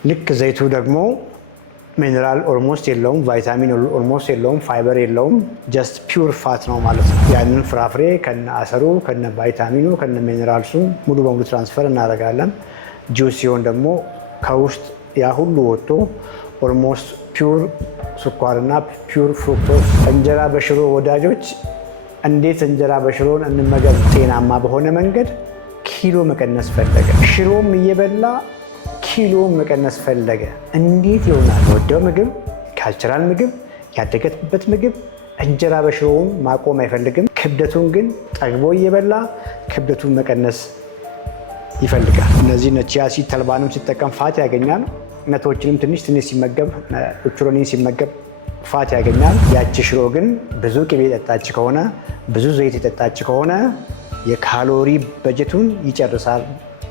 ልክ ዘይቱ ደግሞ ሚነራል ኦልሞስት የለውም፣ ቫይታሚን ኦልሞስት የለውም፣ ፋይበር የለውም። ጀስት ፒውር ፋት ነው ማለት ነው። ያንን ፍራፍሬ ከነ አሰሩ ከነ ቫይታሚኑ ከነ ሚነራልሱ ሙሉ በሙሉ ትራንስፈር እናደርጋለን። ጁስ ሲሆን ደግሞ ከውስጥ ያ ሁሉ ወጥቶ ኦልሞስት ፒውር ስኳርና ፒውር ፍሩክቶስ። እንጀራ በሽሮ ወዳጆች እንዴት እንጀራ በሽሮን እንመገብ? ጤናማ በሆነ መንገድ ኪሎ መቀነስ ፈለገ። ሽሮም እየበላ ኪሎ መቀነስ ፈለገ። እንዴት ይሆናል? ወደው ምግብ፣ ካልቸራል ምግብ፣ ያደገበት ምግብ እንጀራ በሽሮውን ማቆም አይፈልግም። ክብደቱን ግን ጠግቦ እየበላ ክብደቱን መቀነስ ይፈልጋል። እነዚህ ቺያ ሲድ ተልባንም ሲጠቀም ፋት ያገኛል። ነቶችንም ትንሽ ሲመገብ ኦቾሎኒን ሲመገብ ፋት ያገኛል። ያቺ ሽሮ ግን ብዙ ቅቤ የጠጣች ከሆነ ብዙ ዘይት የጠጣች ከሆነ የካሎሪ በጀቱን ይጨርሳል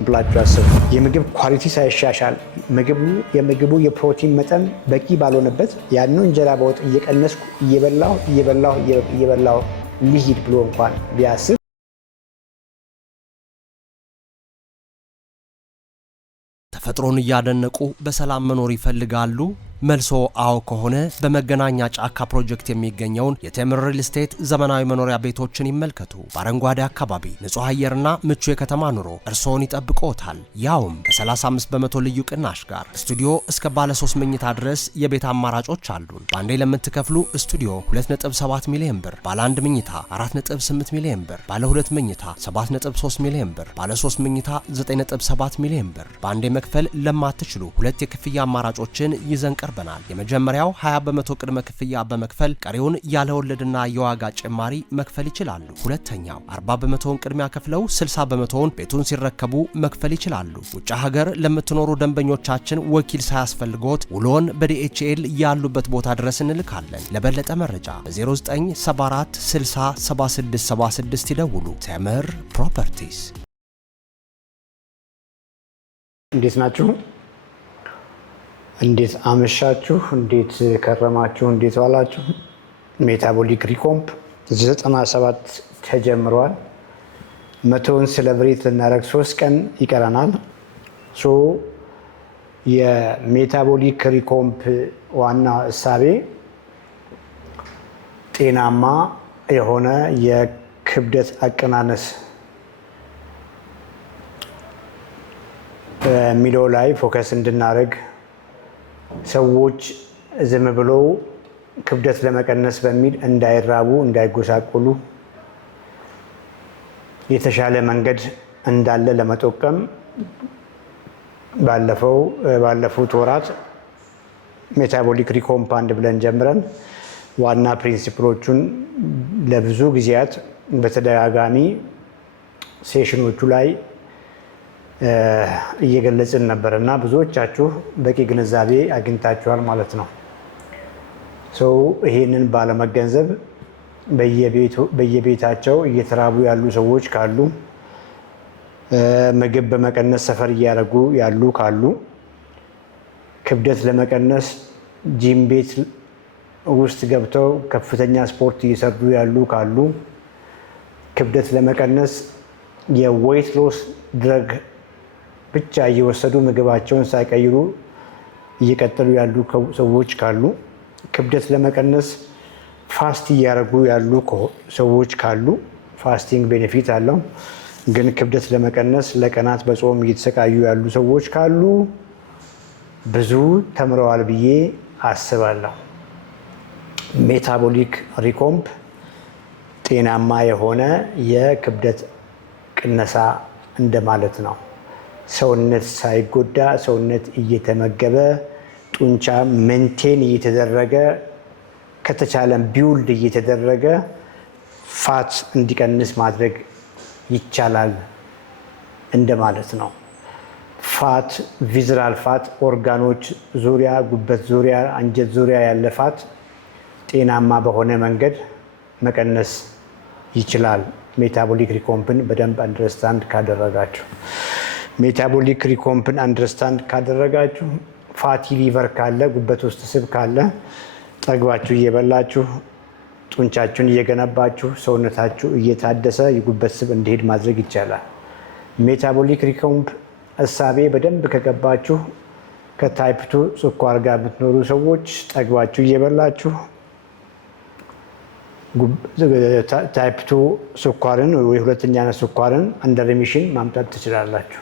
ብላችሁ አስቡ። የምግብ ኳሊቲ ሳይሻሻል የምግቡ የፕሮቲን መጠን በቂ ባልሆነበት ያኑ እንጀራ በወጥ እየቀነስኩ እየበላሁ ልሂድ ብሎ እንኳን ቢያስብ ተፈጥሮን እያደነቁ በሰላም መኖር ይፈልጋሉ? መልሶ አዎ ከሆነ በመገናኛ ጫካ ፕሮጀክት የሚገኘውን የቴምር ሪል ስቴት ዘመናዊ መኖሪያ ቤቶችን ይመልከቱ። በአረንጓዴ አካባቢ ንጹህ አየርና ምቹ የከተማ ኑሮ እርስዎን ይጠብቅዎታል። ያውም በ35 በመቶ ልዩ ቅናሽ ጋር ስቱዲዮ እስከ ባለ 3 መኝታ ድረስ የቤት አማራጮች አሉን። በአንዴ ለምትከፍሉ ስቱዲዮ 2.7 ሚሊዮን ብር፣ ባለ 1 መኝታ 4.8 ሚሊዮን ብር፣ ባለ 2 መኝታ 7.3 ሚሊዮን ብር፣ ባለ 3 መኝታ 9.7 ሚሊዮን ብር። በአንዴ መክፈል ለማትችሉ ሁለት የክፍያ አማራጮችን ይዘን ቀርበናል። የመጀመሪያው 20 በመቶ ቅድመ ክፍያ በመክፈል ቀሪውን ያለ ወለድና የዋጋ ጭማሪ መክፈል ይችላሉ። ሁለተኛው 40 በመቶውን ቅድሚያ ከፍለው 60 በመቶውን ቤቱን ሲረከቡ መክፈል ይችላሉ። ውጭ ሀገር ለምትኖሩ ደንበኞቻችን ወኪል ሳያስፈልጎት ውሎን በዲኤችኤል ያሉበት ቦታ ድረስ እንልካለን። ለበለጠ መረጃ በ0974 60 7676 ይደውሉ። ቴምር ፕሮፐርቲስ። እንዴት ናችሁ? እንዴት አመሻችሁ? እንዴት ከረማችሁ? እንዴት ዋላችሁ? ሜታቦሊክ ሪኮምፕ 97 ተጀምሯል። 100ን ሴሌብሬት ልናደርግ 3 ቀን ይቀረናል። የሜታቦሊክ ሪኮምፕ ዋና እሳቤ ጤናማ የሆነ የክብደት አቀናነስ የሚለው ላይ ፎከስ እንድናደርግ፣ ሰዎች ዝም ብለው ክብደት ለመቀነስ በሚል እንዳይራቡ እንዳይጎሳቆሉ የተሻለ መንገድ እንዳለ ለመጠቆም ባለፉት ወራት ሜታቦሊክ ሪኮምፓንድ ብለን ጀምረን ዋና ፕሪንሲፕሎቹን ለብዙ ጊዜያት በተደጋጋሚ ሴሽኖቹ ላይ እየገለጽን ነበር እና ብዙዎቻችሁ በቂ ግንዛቤ አግኝታችኋል ማለት ነው። ይሄንን ባለመገንዘብ በየቤታቸው እየተራቡ ያሉ ሰዎች ካሉ፣ ምግብ በመቀነስ ሰፈር እያደረጉ ያሉ ካሉ፣ ክብደት ለመቀነስ ጂም ቤት ውስጥ ገብተው ከፍተኛ ስፖርት እየሰሩ ያሉ ካሉ፣ ክብደት ለመቀነስ የዌይት ሎስ ድረግ ብቻ እየወሰዱ ምግባቸውን ሳይቀይሩ እየቀጠሉ ያሉ ሰዎች ካሉ፣ ክብደት ለመቀነስ ፋስት እያደረጉ ያሉ ሰዎች ካሉ፣ ፋስቲንግ ቤኔፊት አለው፣ ግን ክብደት ለመቀነስ ለቀናት በጾም እየተሰቃዩ ያሉ ሰዎች ካሉ ብዙ ተምረዋል ብዬ አስባለሁ። ሜታቦሊክ ሪኮምፕ ጤናማ የሆነ የክብደት ቅነሳ እንደማለት ነው። ሰውነት ሳይጎዳ ሰውነት እየተመገበ ጡንቻ ሜንቴን እየተደረገ ከተቻለም ቢውልድ እየተደረገ ፋት እንዲቀንስ ማድረግ ይቻላል እንደማለት ነው። ፋት ቪዝራል ፋት ኦርጋኖች ዙሪያ፣ ጉበት ዙሪያ፣ አንጀት ዙሪያ ያለ ፋት ጤናማ በሆነ መንገድ መቀነስ ይችላል። ሜታቦሊክ ሪኮምፕን በደንብ አንደርስታንድ ካደረጋችሁ ሜታቦሊክ ሪኮምፕን አንደርስታንድ ካደረጋችሁ ፋቲ ሊቨር ካለ፣ ጉበት ውስጥ ስብ ካለ ጠግባችሁ እየበላችሁ ጡንቻችሁን እየገነባችሁ ሰውነታችሁ እየታደሰ የጉበት ስብ እንዲሄድ ማድረግ ይቻላል። ሜታቦሊክ ሪኮምፕ እሳቤ በደንብ ከገባችሁ ከታይፕ 2 ስኳር ጋር የምትኖሩ ሰዎች ጠግባችሁ እየበላችሁ ታይፕ 2 ስኳርን ወይ ሁለተኛ አይነት ስኳርን አንደር ሪሚሽን ማምጣት ትችላላችሁ።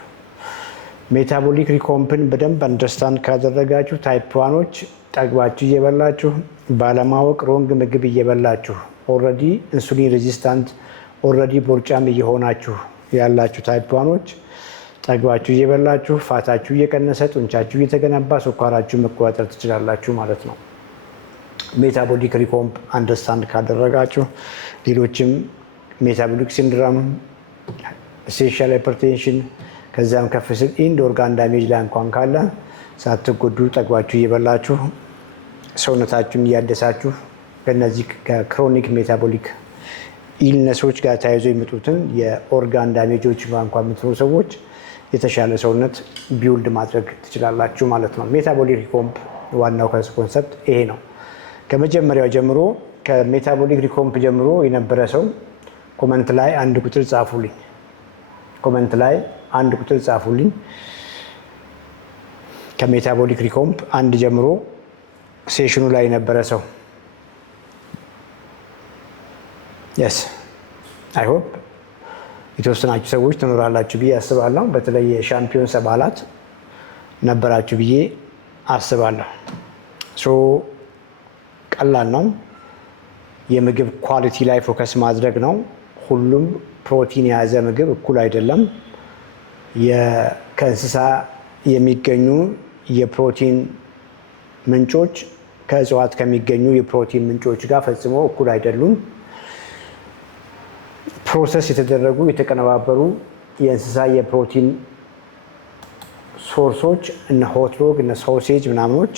ሜታቦሊክ ሪኮምፕን በደንብ አንደርስታንድ ካደረጋችሁ ታይፕ 1ዎች ጠግባችሁ እየበላችሁ ባለማወቅ ሮንግ ምግብ እየበላችሁ ኦልሬዲ ኢንሱሊን ሬዚስታንት ኦልሬዲ ቦርጫም እየሆናችሁ ያላችሁ ታይፕ 1ዎች ጠግባችሁ እየበላችሁ ፋታችሁ እየቀነሰ ጡንቻችሁ እየተገነባ ስኳራችሁ መቆጣጠር ትችላላችሁ ማለት ነው። ሜታቦሊክ ሪኮምፕ አንደርስታንድ ካደረጋችሁ ሌሎችም ሜታቦሊክ ሲንድሮም፣ ኢሴንሻል ሃይፐርቴንሽን ከዛም ከፍ ሲል ኢንድ ኦርጋን ዳሜጅ ላይ እንኳን ካለ ሳትጎዱ ጠግባችሁ እየበላችሁ ሰውነታችሁን እያደሳችሁ ከነዚህ ከክሮኒክ ሜታቦሊክ ኢልነሶች ጋር ተያይዞ የሚመጡትን የኦርጋን ዳሜጆች እንኳን የምትኖሩ ሰዎች የተሻለ ሰውነት ቢውልድ ማድረግ ትችላላችሁ ማለት ነው። ሜታቦሊክ ሪኮምፕ ዋናው ኮንሰፕት ይሄ ነው። ከመጀመሪያው ጀምሮ ከሜታቦሊክ ሪኮምፕ ጀምሮ የነበረ ሰው ኮመንት ላይ አንድ ቁጥር ጻፉልኝ። ኮመንት ላይ አንድ ቁጥር ጻፉልኝ። ከሜታቦሊክ ሪኮምፕ አንድ ጀምሮ ሴሽኑ ላይ የነበረ ሰው የስ አይ ሆፕ የተወሰናችሁ ሰዎች ትኖራላችሁ ብዬ አስባለሁ። በተለይ የሻምፒዮንስ አባላት ነበራችሁ ብዬ አስባለሁ። ሶ ቀላል ነው። የምግብ ኳሊቲ ላይ ፎከስ ማድረግ ነው። ሁሉም ፕሮቲን የያዘ ምግብ እኩል አይደለም። ከእንስሳ የሚገኙ የፕሮቲን ምንጮች ከእጽዋት ከሚገኙ የፕሮቲን ምንጮች ጋር ፈጽሞ እኩል አይደሉም። ፕሮሰስ የተደረጉ የተቀነባበሩ የእንስሳ የፕሮቲን ሶርሶች እነ ሆትዶግ እነ ሶሴጅ ምናምኖች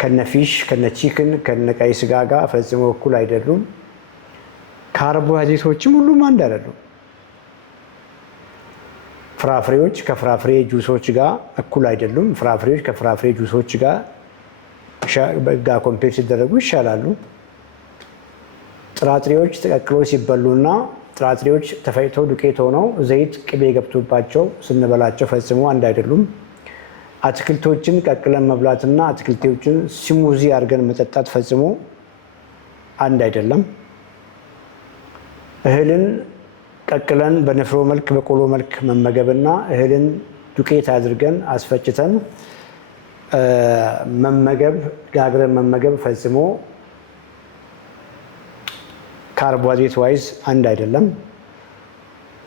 ከነ ፊሽ ከነ ቺክን ከነ ቀይ ስጋ ጋር ፈጽሞ እኩል አይደሉም። ካርቦሃይድሬቶችም ሁሉም አንድ አይደሉም። ፍራፍሬዎች ከፍራፍሬ ጁሶች ጋር እኩል አይደሉም። ፍራፍሬዎች ከፍራፍሬ ጁሶች ጋር ኮምፔር ሲደረጉ ይሻላሉ። ጥራጥሬዎች ተቀቅሎ ሲበሉና ጥራጥሬዎች ተፈጭተው ዱቄት ሆነው ዘይት ቅቤ ገብቶባቸው ስንበላቸው ፈጽሞ አንድ አይደሉም። አትክልቶችን ቀቅለን መብላትና አትክልቶችን ስሙዚ አድርገን መጠጣት ፈጽሞ አንድ አይደለም። እህልን ቀቅለን በንፍሮ መልክ በቆሎ መልክ መመገብና እህልን ዱቄት አድርገን አስፈጭተን መመገብ ጋግረን መመገብ ፈጽሞ ካርቦሃይድሬት ዋይዝ አንድ አይደለም።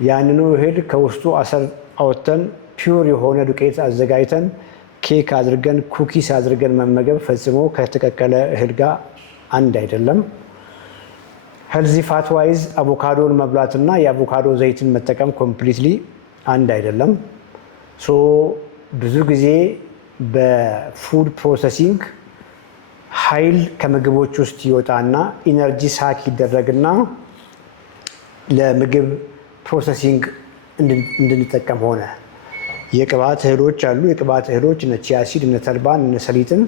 ያንኑ እህል ከውስጡ አሰር አወጥተን ፒውር የሆነ ዱቄት አዘጋጅተን ኬክ አድርገን ኩኪስ አድርገን መመገብ ፈጽሞ ከተቀቀለ እህል ጋር አንድ አይደለም። ሄልዚ ፋት ዋይዝ አቮካዶን መብላትና የአቮካዶ ዘይትን መጠቀም ኮምፕሊትሊ አንድ አይደለም። ሶ ብዙ ጊዜ በፉድ ፕሮሰሲንግ ኃይል ከምግቦች ውስጥ ይወጣና ኢነርጂ ሳክ ይደረግና ለምግብ ፕሮሰሲንግ እንድንጠቀም ሆነ። የቅባት እህሎች አሉ። የቅባት እህሎች እነ ቺያ ሲድ እነ ተልባን እነ ሰሊጥን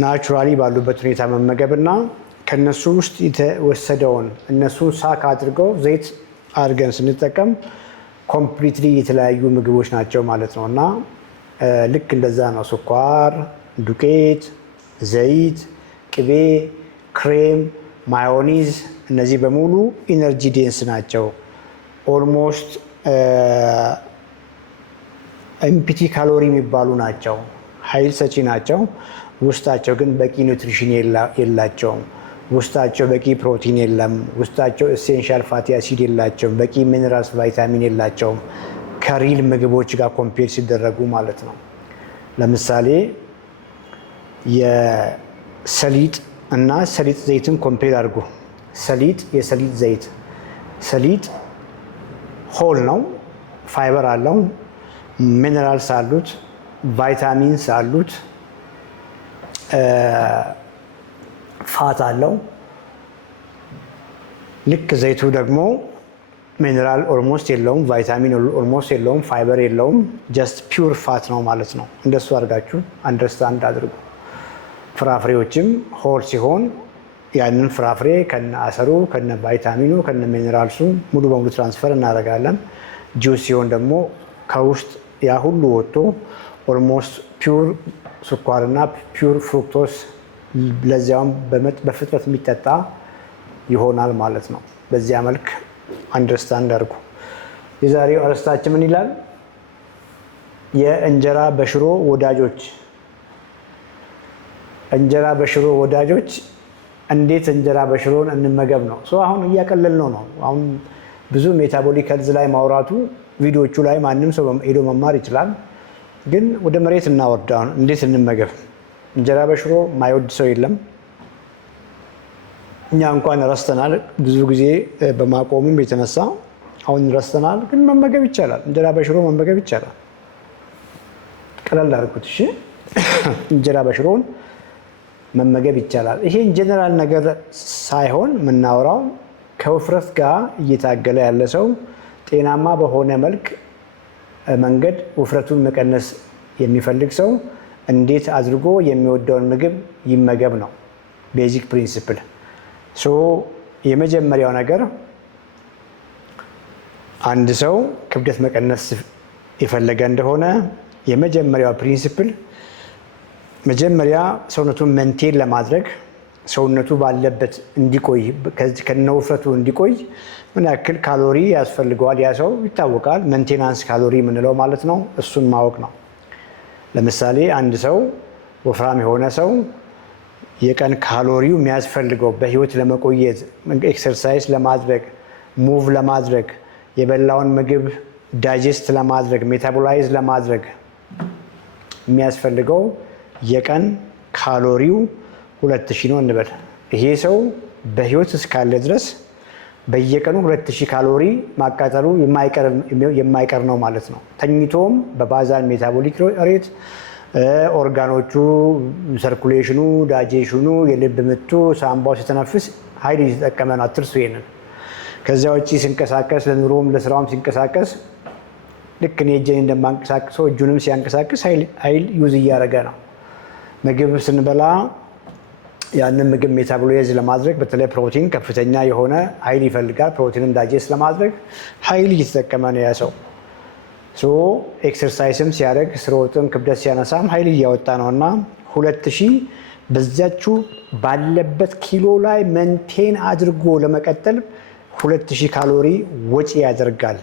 ናቹራሊ ባሉበት ሁኔታ መመገብና ከነሱ ውስጥ የተወሰደውን እነሱን ሳክ አድርገው ዘይት አድርገን ስንጠቀም ኮምፕሊትሊ የተለያዩ ምግቦች ናቸው ማለት ነው። እና ልክ እንደዛ ነው። ስኳር፣ ዱቄት፣ ዘይት፣ ቅቤ፣ ክሬም፣ ማዮኒዝ እነዚህ በሙሉ ኢነርጂ ዴንስ ናቸው። ኦልሞስት ኤምፒቲ ካሎሪ የሚባሉ ናቸው። ኃይል ሰጪ ናቸው። ውስጣቸው ግን በቂ ኒውትሪሽን የላቸውም። ውስጣቸው በቂ ፕሮቲን የለም። ውስጣቸው ኤሴንሻል ፋቲ አሲድ የላቸውም። በቂ ሚነራልስ ቫይታሚን የላቸውም ከሪል ምግቦች ጋር ኮምፔር ሲደረጉ ማለት ነው። ለምሳሌ የሰሊጥ እና ሰሊጥ ዘይትን ኮምፔር አድርጉ። ሰሊጥ የሰሊጥ ዘይት ሰሊጥ ሆል ነው፣ ፋይበር አለው፣ ሚነራልስ አሉት፣ ቫይታሚንስ አሉት፣ ፋት አለው። ልክ ዘይቱ ደግሞ ሚነራል ኦልሞስት የለውም፣ ቫይታሚን ኦልሞስት የለውም፣ ፋይበር የለውም። ጀስት ፒውር ፋት ነው ማለት ነው። እንደሱ አድርጋችሁ አንደርስታንድ አድርጉ። ፍራፍሬዎችም ሆል ሲሆን ያንን ፍራፍሬ ከነ አሰሩ ከነ ቫይታሚኑ ከነ ሚነራልሱ ሙሉ በሙሉ ትራንስፈር እናደርጋለን። ጁስ ሲሆን ደግሞ ከውስጥ ያ ሁሉ ወጥቶ ኦልሞስት ፒውር ስኳርና ፒውር ፍሩክቶስ ለዚያውም በፍጥነት የሚጠጣ ይሆናል ማለት ነው። በዚያ መልክ አንደርስታንድ አድርጉ። የዛሬው አርዕስታችን ምን ይላል? የእንጀራ በሽሮ ወዳጆች። እንጀራ በሽሮ ወዳጆች እንዴት እንጀራ በሽሮን እንመገብ ነው። አሁን እያቀለል ነው። አሁን ብዙ ሜታቦሊክ ሄልዝ ላይ ማውራቱ ቪዲዮቹ ላይ ማንም ሰው ሄዶ መማር ይችላል። ግን ወደ መሬት እናወርዳውን እንዴት እንመገብ። እንጀራ በሽሮ ማይወድ ሰው የለም። እኛ እንኳን ረስተናል፣ ብዙ ጊዜ በማቆሙም የተነሳ አሁን ረስተናል። ግን መመገብ ይቻላል። እንጀራ በሽሮ መመገብ ይቻላል። ቀለል አድርጉት እሺ። እንጀራ በሽሮን መመገብ ይቻላል። ይሄን ጀነራል ነገር ሳይሆን የምናወራው ከውፍረት ጋር እየታገለ ያለ ሰው ጤናማ በሆነ መንገድ ውፍረቱን መቀነስ የሚፈልግ ሰው እንዴት አድርጎ የሚወደውን ምግብ ይመገብ ነው ቤዚክ ፕሪንሲፕል። የመጀመሪያው ነገር አንድ ሰው ክብደት መቀነስ የፈለገ እንደሆነ የመጀመሪያው ፕሪንሲፕል መጀመሪያ ሰውነቱን መንቴን ለማድረግ ሰውነቱ ባለበት እንዲቆይ ከነውፍረቱ እንዲቆይ ምን ያክል ካሎሪ ያስፈልገዋል ያ ሰው ይታወቃል። ሜንቴናንስ ካሎሪ የምንለው ማለት ነው። እሱን ማወቅ ነው። ለምሳሌ አንድ ሰው ወፍራም የሆነ ሰው የቀን ካሎሪው የሚያስፈልገው በህይወት ለመቆየት ኤክሰርሳይዝ ለማድረግ ሙቭ ለማድረግ የበላውን ምግብ ዳይጀስት ለማድረግ ሜታቦላይዝ ለማድረግ የሚያስፈልገው የቀን ካሎሪው 2000 ነው እንበል። ይሄ ሰው በህይወት እስካለ ድረስ በየቀኑ 2000 ካሎሪ ማቃጠሉ የማይቀር ነው ማለት ነው። ተኝቶም በባዛል ሜታቦሊክ ሬት ኦርጋኖቹ ሰርኩሌሽኑ፣ ዳይጀሽኑ፣ የልብ ምቱ፣ ሳምባው ሲተነፍስ ኃይል እየተጠቀመ ነው። አትርሱ ይሄንን። ከዚያ ውጪ ሲንቀሳቀስ ለኑሮም ለስራውም ሲንቀሳቀስ ልክ እኔ እጄን እንደማንቀሳቅሰው እጁንም ሲያንቀሳቅስ ኃይል ዩዝ እያደረገ ነው። ምግብ ስንበላ ያንን ምግብ ሜታቦላይዝ ለማድረግ በተለይ ፕሮቲን ከፍተኛ የሆነ ኃይል ይፈልጋል። ፕሮቲንን ዳይጀስት ለማድረግ ኃይል እየተጠቀመ ነው ያ ሰው። ኤክሰርሳይስም ሲያደርግ ስሮጥም ክብደት ሲያነሳም ኃይል እያወጣ ነው እና 2000 በዛችሁ ባለበት ኪሎ ላይ መንቴን አድርጎ ለመቀጠል 2000 ካሎሪ ወጪ ያደርጋል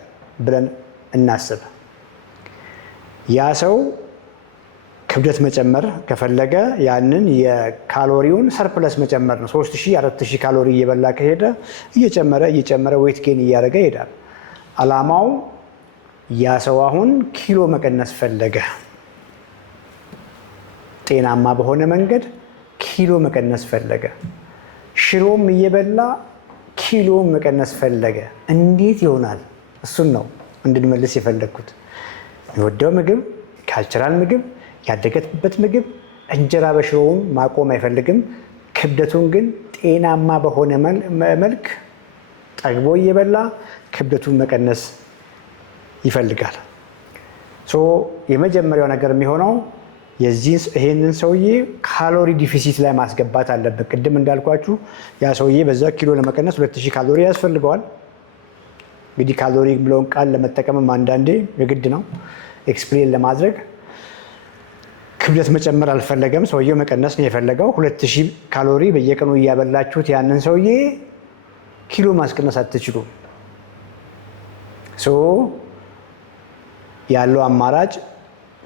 ብለን እናስብ። ያ ሰው ክብደት መጨመር ከፈለገ ያንን የካሎሪውን ሰርፕለስ መጨመር ነው። 3000 4000 ካሎሪ እየበላ ከሄደ እየጨመረ ዌት ጌን እያደረገ ይሄዳል። አላማው ያ ሰው አሁን ኪሎ መቀነስ ፈለገ። ጤናማ በሆነ መንገድ ኪሎ መቀነስ ፈለገ። ሽሮም እየበላ ኪሎ መቀነስ ፈለገ። እንዴት ይሆናል? እሱን ነው እንድንመልስ የፈለግኩት። የሚወደው ምግብ ካልቸራል ምግብ ያደገበት ምግብ እንጀራ በሽሮውን ማቆም አይፈልግም። ክብደቱን ግን ጤናማ በሆነ መልክ ጠግቦ እየበላ ክብደቱን መቀነስ ይፈልጋል። የመጀመሪያው ነገር የሚሆነው ይሄንን ሰውዬ ካሎሪ ዲፊሲት ላይ ማስገባት አለበት። ቅድም እንዳልኳችሁ ያ ሰውዬ በዛ ኪሎ ለመቀነስ 2000 ካሎሪ ያስፈልገዋል። እንግዲህ ካሎሪ ብለውን ቃል ለመጠቀምም አንዳንዴ የግድ ነው ኤክስፕሌን ለማድረግ። ክብደት መጨመር አልፈለገም ሰውየው፣ መቀነስ ነው የፈለገው። 2000 ካሎሪ በየቀኑ እያበላችሁት ያንን ሰውዬ ኪሎ ማስቀነስ አትችሉም። ያለው አማራጭ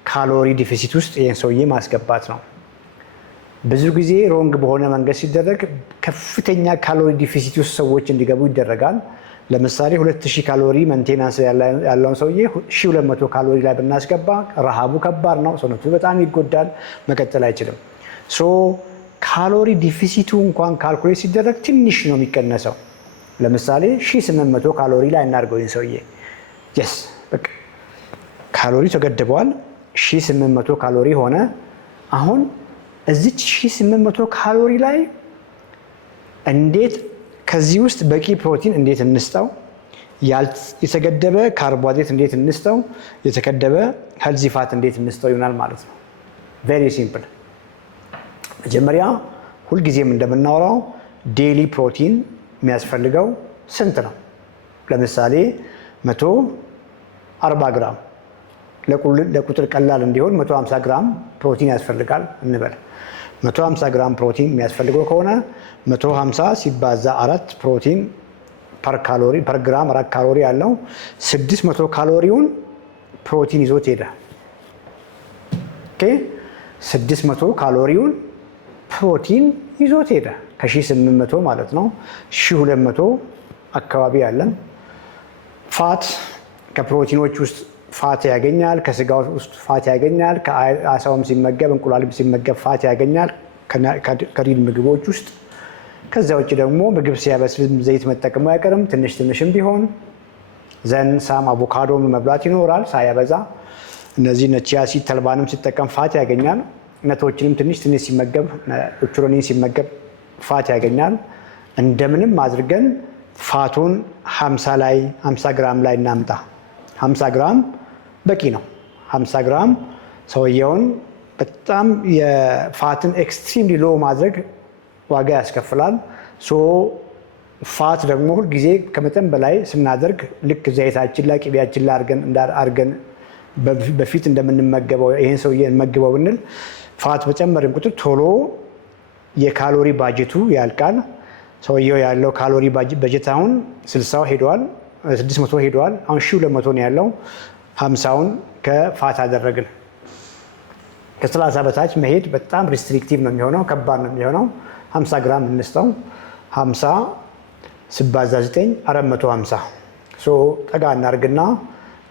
ካሎሪ ዲፊሲት ውስጥ ይህን ሰውዬ ማስገባት ነው። ብዙ ጊዜ ሮንግ በሆነ መንገድ ሲደረግ ከፍተኛ ካሎሪ ዲፊሲት ውስጥ ሰዎች እንዲገቡ ይደረጋል። ለምሳሌ 2000 ካሎሪ መንቴናንስ ያለውን ሰውዬ 1200 ካሎሪ ላይ ብናስገባ ረሃቡ ከባድ ነው፣ ሰውነቱ በጣም ይጎዳል፣ መቀጠል አይችልም። ካሎሪ ዲፊሲቱ እንኳን ካልኩሌት ሲደረግ ትንሽ ነው የሚቀነሰው። ለምሳሌ 1800 ካሎሪ ላይ እናድርገው ይህን ሰውዬ። የስ በቃ ካሎሪ ተገድበዋል። 1800 ካሎሪ ሆነ። አሁን እዚች 1800 ካሎሪ ላይ እንዴት ከዚህ ውስጥ በቂ ፕሮቲን እንዴት እንስጠው፣ የተገደበ ካርቦሃይድሬት እንዴት እንስጠው፣ የተገደበ ሄልዚ ፋት እንዴት እንስጠው ይሆናል ማለት ነው። ቬሪ ሲምፕል። መጀመሪያ ሁልጊዜም እንደምናወራው ዴይሊ ፕሮቲን የሚያስፈልገው ስንት ነው? ለምሳሌ 140 ግራም ለቁጥር ቀላል እንዲሆን 150 ግራም ፕሮቲን ያስፈልጋል እንበል። 150 ግራም ፕሮቲን የሚያስፈልገው ከሆነ 150 ሲባዛ 4 ፕሮቲን ፐር ግራም 4 ካሎሪ ያለው 600 ካሎሪውን ፕሮቲን ይዞት ሄደ። ኦኬ 600 ካሎሪውን ፕሮቲን ይዞት ሄደ። ከ1800 ማለት ነው። 1200 አካባቢ ያለን ፋት ከፕሮቲኖች ውስጥ ፋት ያገኛል። ከስጋ ውስጥ ፋት ያገኛል። ከአሳውም ሲመገብ እንቁላልም ሲመገብ ፋት ያገኛል ከሪል ምግቦች ውስጥ። ከዚያ ውጭ ደግሞ ምግብ ሲያበስልም ዘይት መጠቀሙ አይቀርም ትንሽም ቢሆን። ዘን ሳም አቮካዶም መብላት ይኖራል ሳያበዛ። እነዚህ ቺያ ሲድ ተልባንም ሲጠቀም ፋት ያገኛል። ነቶችንም ትንሽ ሲመገብ ኦቾሎኒ ሲመገብ ፋት ያገኛል። እንደምንም አድርገን ፋቱን 50 ግራም ላይ እናምጣ። 50 ግራም በቂ ነው። 50 ግራም ሰውየውን በጣም የፋትን ኤክስትሪምሊ ሎ ማድረግ ዋጋ ያስከፍላል። ፋት ደግሞ ሁልጊዜ ከመጠን በላይ ስናደርግ ልክ ዘይታችን ላይ ቅቤያችን ላይ አድርገን በፊት እንደምንመገበው ይህን ሰውዬ እንመግበው ብንል ፋት በጨመርን ቁጥር ቶሎ የካሎሪ ባጀቱ ያልቃል። ሰውየው ያለው ካሎሪ በጀት አሁን 60 ሄደዋል፣ 600 ሄደዋል። አሁን 1200 ነው ያለው። 50ውን ከፋት አደረግን። ከ30 በታች መሄድ በጣም ሪስትሪክቲቭ ነው የሚሆነው፣ ከባድ ነው የሚሆነው። 50 ግራም እንስጠው። 50 ሲባዛ 9 450። ጠጋ እናርግና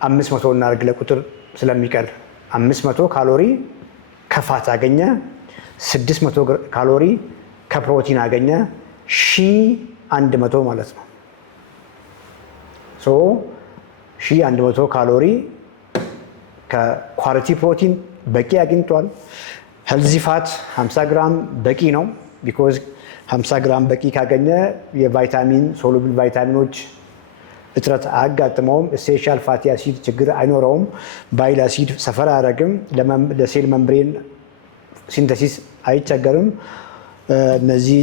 500 እናርግ ለቁጥር ስለሚቀል 500 ካሎሪ ከፋት አገኘ። 600 ካሎሪ ከፕሮቲን አገኘ። 1100 ማለት ነው። 1100 ካሎሪ ከኳሊቲ ፕሮቲን በቂ አግኝቷል። ሄልዚ ፋት 50 ግራም በቂ ነው። ቢኮዝ 50 ግራም በቂ ካገኘ የቫይታሚን ሶሉብል ቫይታሚኖች እጥረት አያጋጥመውም። ኤሴንሻል ፋቲ አሲድ ችግር አይኖረውም። ባይል አሲድ ሰፈር አያደርግም። ለሴል መምብሬን ሲንተሲስ አይቸገርም። እነዚህ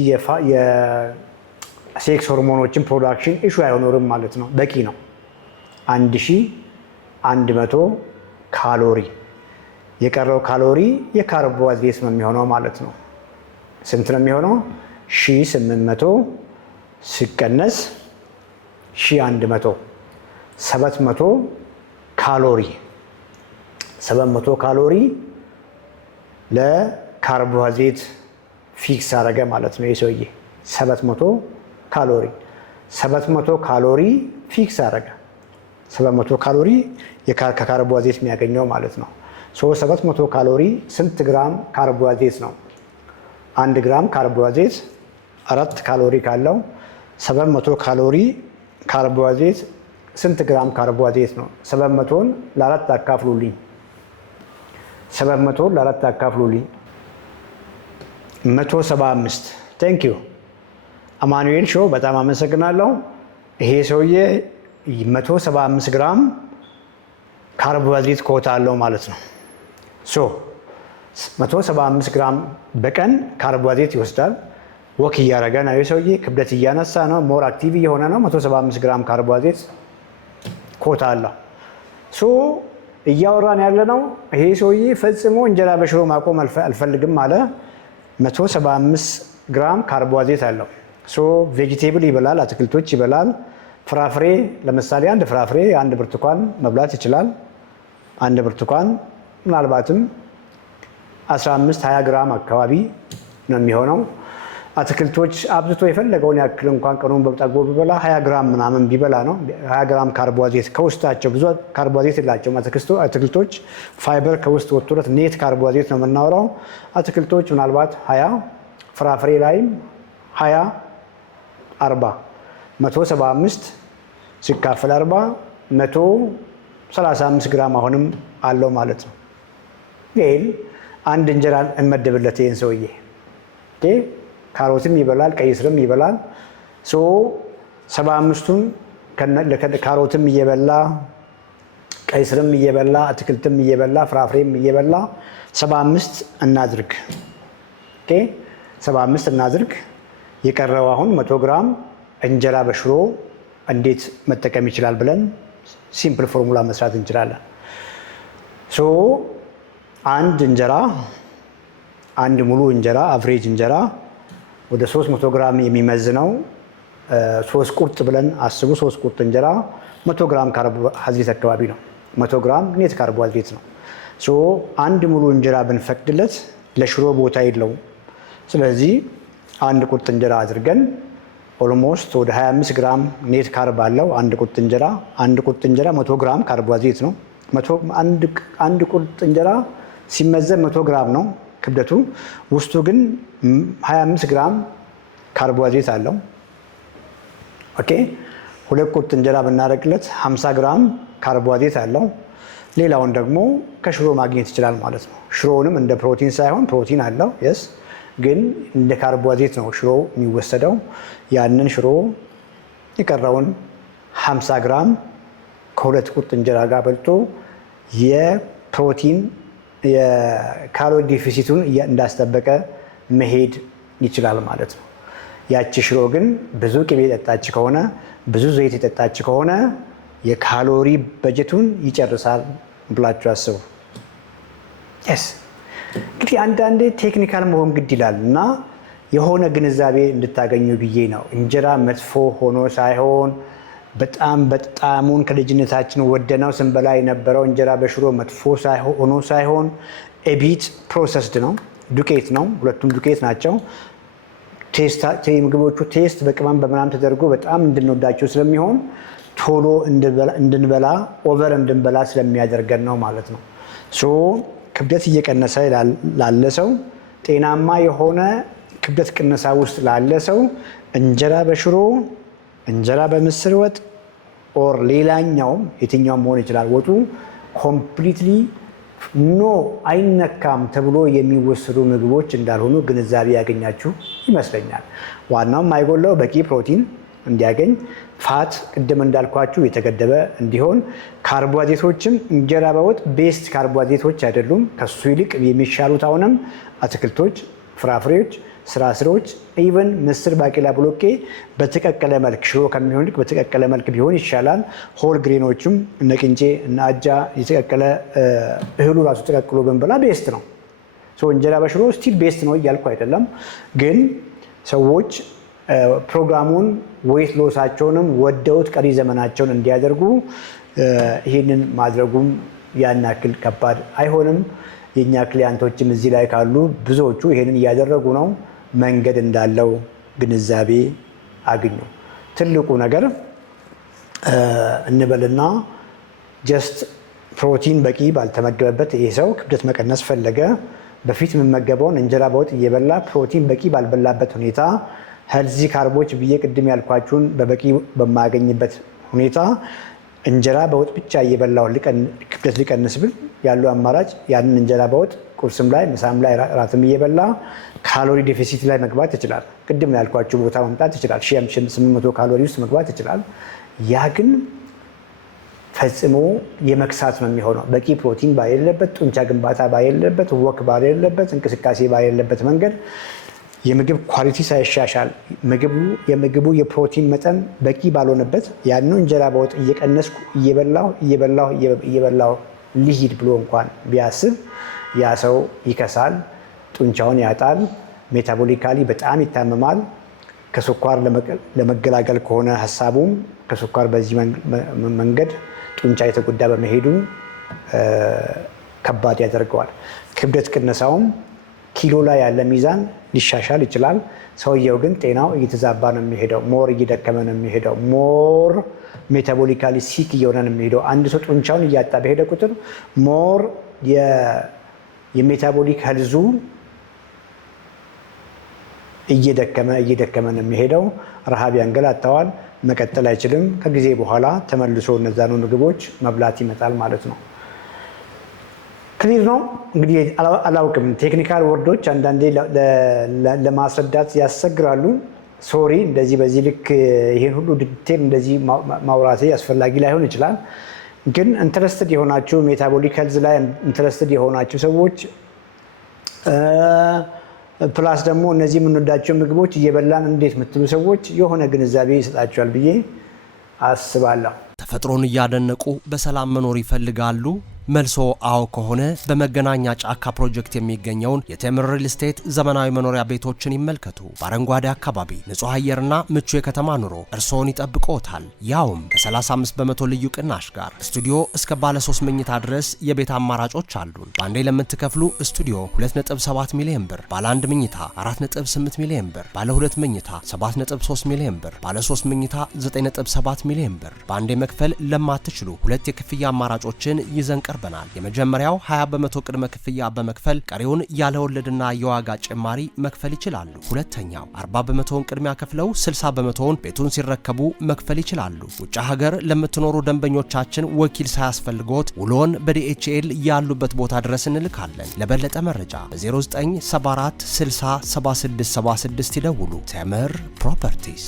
የሴክስ ሆርሞኖችን ፕሮዳክሽን ኢሹ አይኖርም ማለት ነው። በቂ ነው። 1100 ካሎሪ። የቀረው ካሎሪ የካርቦሃይድሬት ነው የሚሆነው ማለት ነው። ስንት ነው የሚሆነው? 1800 ሲቀነስ 1100 700 ካሎሪ። 700 ካሎሪ ለካርቦሃይድሬት ፊክስ አደረገ ማለት ነው። የሰውዬ 700 ካሎሪ 700 ካሎሪ ፊክስ አደረገ። 700 ካሎሪ ከካርቦሃይድሬት የሚያገኘው ማለት ነው። 700 ካሎሪ ስንት ግራም ካርቦሃይድሬት ነው? 1 ግራም ካርቦሃይድሬት 4 ካሎሪ ካለው 700 ካሎሪ ካርቦሃይድሬት ስንት ግራም ካርቦሃይድሬት ነው? 700ን ለ4 አካፍሉልኝ። 700ን ለ4 አካፍሉልኝ። 175። ቴንክ ዩ አማኑኤል ሾው፣ በጣም አመሰግናለሁ። ይሄ ሰውዬ 175 ግራም ካርቦሃይድሬት ኮታ አለው ማለት ነው። 175 ግራም በቀን ካርቦሃይድሬት ይወስዳል። ወክ እያደረገ ነው የሰውዬ፣ ክብደት እያነሳ ነው፣ ሞር አክቲቭ እየሆነ ነው። 175 ግራም ካርቦሃይድሬት ኮታ አለው። እያወራን ያለ ነው ይሄ ሰውዬ ፈጽሞ እንጀራ በሽሮ ማቆም አልፈልግም አለ። 175 ግራም ካርቦሃይድሬት አለው። ቬጂቴብል ይበላል፣ አትክልቶች ይበላል። ፍራፍሬ ለምሳሌ አንድ ፍራፍሬ አንድ ብርቱካን መብላት ይችላል። አንድ ብርቱካን ምናልባትም 15-20 ግራም አካባቢ ነው የሚሆነው። አትክልቶች አብዝቶ የፈለገውን ያክል እንኳን ቀኑን በጠግቦ ቢበላ 20 ግራም ምናምን ቢበላ ነው። 20 ግራም ካርቦሃይድሬት ከውስጣቸው ብዙ ካርቦሃይድሬት የላቸውም አትክልቶች። ፋይበር ከውስጥ ወጥቶለት ኔት ካርቦሃይድሬት ነው የምናወራው። አትክልቶች ምናልባት 20፣ ፍራፍሬ ላይም 20፣ 40 175 ሲካፈል 40 135 ግራም አሁንም አለው ማለት ነው። ይህን አንድ እንጀራ እንመደብለት ይህን ሰውዬ። ካሮትም ይበላል፣ ቀይ ስርም ይበላል። 75ቱን ካሮትም እየበላ ቀይ ስርም እየበላ አትክልትም እየበላ ፍራፍሬም እየበላ 75 እናድርግ። 75 እናድርግ። የቀረው አሁን 100 ግራም እንጀራ በሽሮ እንዴት መጠቀም ይችላል ብለን ሲምፕል ፎርሙላ መስራት እንችላለን። ሶ አንድ እንጀራ አንድ ሙሉ እንጀራ አቨሬጅ እንጀራ ወደ 300 ግራም የሚመዝነው 3 ቁርጥ ብለን አስቡ። 3 ቁርጥ እንጀራ 100 ግራም ካርቦሃይድሬት አካባቢ ነው። 100 ግራም ኔት ካርቦሃይድሬት ነው። ሶ አንድ ሙሉ እንጀራ ብንፈቅድለት ለሽሮ ቦታ የለውም። ስለዚህ አንድ ቁርጥ እንጀራ አድርገን ኦልሞስት ወደ 25 ግራም ኔት ካርብ አለው አንድ ቁርጥ እንጀራ። አንድ ቁርጥ እንጀራ 100 ግራም ካርቦሃይድሬት ነው። አንድ ቁርጥ እንጀራ ሲመዘን 100 ግራም ነው ክብደቱ። ውስጡ ግን 25 ግራም ካርቦሃይድሬት አለው። ኦኬ ሁለት ቁርጥ እንጀራ ብናደርግለት 50 ግራም ካርቦሃይድሬት አለው። ሌላውን ደግሞ ከሽሮ ማግኘት ይችላል ማለት ነው። ሽሮውንም እንደ ፕሮቲን ሳይሆን ፕሮቲን አለው የስ ግን እንደ ካርቦሃይድሬት ነው ሽሮ የሚወሰደው። ያንን ሽሮ የቀረውን 50 ግራም ከሁለት ቁርጥ እንጀራ ጋር በልቶ የፕሮቲን የካሎሪ ዲፊሲቱን እንዳስጠበቀ መሄድ ይችላል ማለት ነው። ያቺ ሽሮ ግን ብዙ ቅቤ የጠጣች ከሆነ ብዙ ዘይት የጠጣች ከሆነ የካሎሪ በጀቱን ይጨርሳል ብላችሁ አስቡ። ስ እንግዲህ አንዳንዴ ቴክኒካል መሆን ግድ ይላል እና የሆነ ግንዛቤ እንድታገኙ ብዬ ነው። እንጀራ መጥፎ ሆኖ ሳይሆን በጣሙን ከልጅነታችን ወደነው ስንበላ የነበረው እንጀራ በሽሮ መጥፎ ሆኖ ሳይሆን ኤቢት ፕሮሰስድ ነው፣ ዱቄት ነው። ሁለቱም ዱቄት ናቸው። ምግቦቹ ቴስት በቅመም በምናምን ተደርጎ በጣም እንድንወዳቸው ስለሚሆን ቶሎ እንድንበላ ኦቨር እንድንበላ ስለሚያደርገን ነው ማለት ነው። ሶ ክብደት እየቀነሰ ላለ ሰው ጤናማ የሆነ ክብደት ቅነሳ ውስጥ ላለ ሰው እንጀራ በሽሮ እንጀራ በምስር ወጥ ኦር ሌላኛውም የትኛውም መሆን ይችላል ወጡ ኮምፕሊትሊ ኖ አይነካም ተብሎ የሚወሰዱ ምግቦች እንዳልሆኑ ግንዛቤ ያገኛችሁ ይመስለኛል። ዋናው የማይጎላው በቂ ፕሮቲን እንዲያገኝ፣ ፋት ቅድም እንዳልኳችሁ የተገደበ እንዲሆን፣ ካርቦሃይድሬቶችም እንጀራ በወጥ ቤስት ካርቦሃይድሬቶች አይደሉም። ከሱ ይልቅ የሚሻሉት አሁንም አትክልቶች፣ ፍራፍሬዎች፣ ስራስሮች፣ ኢቨን ምስር፣ ባቄላ፣ ቦሎቄ በተቀቀለ መልክ ሽሮ ከሚሆን ይልቅ በተቀቀለ መልክ ቢሆን ይሻላል። ሆል ግሬኖችም እነ ቅንጬ እነ አጃ የተቀቀለ እህሉ ራሱ ተቀቅሎ ብንበላ ቤስት ነው። እንጀራ በሽሮ ስቲል ቤስት ነው እያልኩ አይደለም፣ ግን ሰዎች ፕሮግራሙን ዌይት ሎሳቸውንም ወደውት ቀሪ ዘመናቸውን እንዲያደርጉ ይህንን ማድረጉም ያን ያክል ከባድ አይሆንም። የእኛ ክሊያንቶችም እዚህ ላይ ካሉ ብዙዎቹ ይህንን እያደረጉ ነው። መንገድ እንዳለው ግንዛቤ አግኙ። ትልቁ ነገር እንበልና ጀስት ፕሮቲን በቂ ባልተመገበበት ይህ ሰው ክብደት መቀነስ ፈለገ። በፊት የምመገበውን እንጀራ በወጥ እየበላ ፕሮቲን በቂ ባልበላበት ሁኔታ ሄልዚ ካርቦች ብዬ ቅድም ያልኳችሁን በበቂ በማያገኝበት ሁኔታ እንጀራ በወጥ ብቻ እየበላው ክብደት ሊቀንስ ብል ያለው አማራጭ ያንን እንጀራ በወጥ ቁርስም ላይ ምሳም ላይ ራትም እየበላ ካሎሪ ዴፊሲት ላይ መግባት ይችላል። ቅድም ያልኳችሁ ቦታ መምጣት ይችላል። 1800 ካሎሪ ውስጥ መግባት ይችላል። ያ ግን ፈጽሞ የመክሳት ነው የሚሆነው። በቂ ፕሮቲን ባሌለበት፣ ጡንቻ ግንባታ ባሌለበት፣ ወክ ባሌለበት፣ እንቅስቃሴ ባሌለበት መንገድ የምግብ ኳሊቲ ሳይሻሻል የምግቡ የፕሮቲን መጠን በቂ ባልሆነበት ያንን እንጀራ በወጥ እየቀነስኩ እየበላሁ ሊሂድ ብሎ እንኳን ቢያስብ ያ ሰው ይከሳል፣ ጡንቻውን ያጣል፣ ሜታቦሊካሊ በጣም ይታመማል። ከስኳር ለመገላገል ከሆነ ሀሳቡም ከስኳር በዚህ መንገድ ጡንቻ የተጎዳ በመሄዱ ከባድ ያደርገዋል። ክብደት ቅነሳውም ኪሎ ላይ ያለ ሚዛን ሊሻሻል ይችላል። ሰውየው ግን ጤናው እየተዛባ ነው የሚሄደው፣ ሞር እየደከመ ነው የሚሄደው፣ ሞር ሜታቦሊካሊ ሲክ እየሆነ ነው የሚሄደው። አንድ ሰው ጡንቻውን እያጣ በሄደ ቁጥር ሞር የሜታቦሊክ ሄልዙ እየደከመ ነው የሚሄደው። ረሃብ ያንገላታዋል፣ መቀጠል አይችልም። ከጊዜ በኋላ ተመልሶ እነዛኑ ምግቦች መብላት ይመጣል ማለት ነው። ክሊር ነው እንግዲህ። አላውቅም፣ ቴክኒካል ወርዶች አንዳንዴ ለማስረዳት ያስቸግራሉ። ሶሪ፣ እንደዚህ በዚህ ልክ ይሄን ሁሉ ዲቴል እንደዚህ ማውራቴ አስፈላጊ ላይሆን ይችላል። ግን ኢንተረስትድ የሆናችሁ ሜታቦሊክ ሄልዝ ላይ ኢንተረስትድ የሆናችሁ ሰዎች ፕላስ ደግሞ እነዚህ የምንወዳቸው ምግቦች እየበላን እንዴት የምትሉ ሰዎች የሆነ ግንዛቤ ይሰጣችኋል ብዬ አስባለሁ። ተፈጥሮን እያደነቁ በሰላም መኖር ይፈልጋሉ? መልሶ አዎ ከሆነ በመገናኛ ጫካ ፕሮጀክት የሚገኘውን የቴምር ሪል ስቴት ዘመናዊ መኖሪያ ቤቶችን ይመልከቱ። በአረንጓዴ አካባቢ ንጹህ አየርና ምቹ የከተማ ኑሮ እርስዎን ይጠብቅዎታል። ያውም ከ35 በመቶ ልዩ ቅናሽ ጋር ስቱዲዮ እስከ ባለ 3 መኝታ ድረስ የቤት አማራጮች አሉን። በአንዴ ለምትከፍሉ ስቱዲዮ 2.7 ሚሊዮን ብር፣ ባለ 1 መኝታ 4.8 ሚሊዮን ብር፣ ባለ 2 መኝታ 7.3 ሚሊዮን ብር፣ ባለ 3 መኝታ 9.7 ሚሊዮን ብር። በአንዴ መክፈል ለማትችሉ ሁለት የክፍያ አማራጮችን ይዘን ቀርበናል። የመጀመሪያው 20 በመቶ ቅድመ ክፍያ በመክፈል ቀሪውን ያለ ወለድና የዋጋ ጭማሪ መክፈል ይችላሉ። ሁለተኛው 40 በመቶውን ቅድሚያ ከፍለው 60 በመቶውን ቤቱን ሲረከቡ መክፈል ይችላሉ። ውጭ ሀገር ለምትኖሩ ደንበኞቻችን ወኪል ሳያስፈልጎት ውሎን በዲኤችኤል ያሉበት ቦታ ድረስ እንልካለን። ለበለጠ መረጃ በ0974 60 7676 ይደውሉ። ቴምር ፕሮፐርቲስ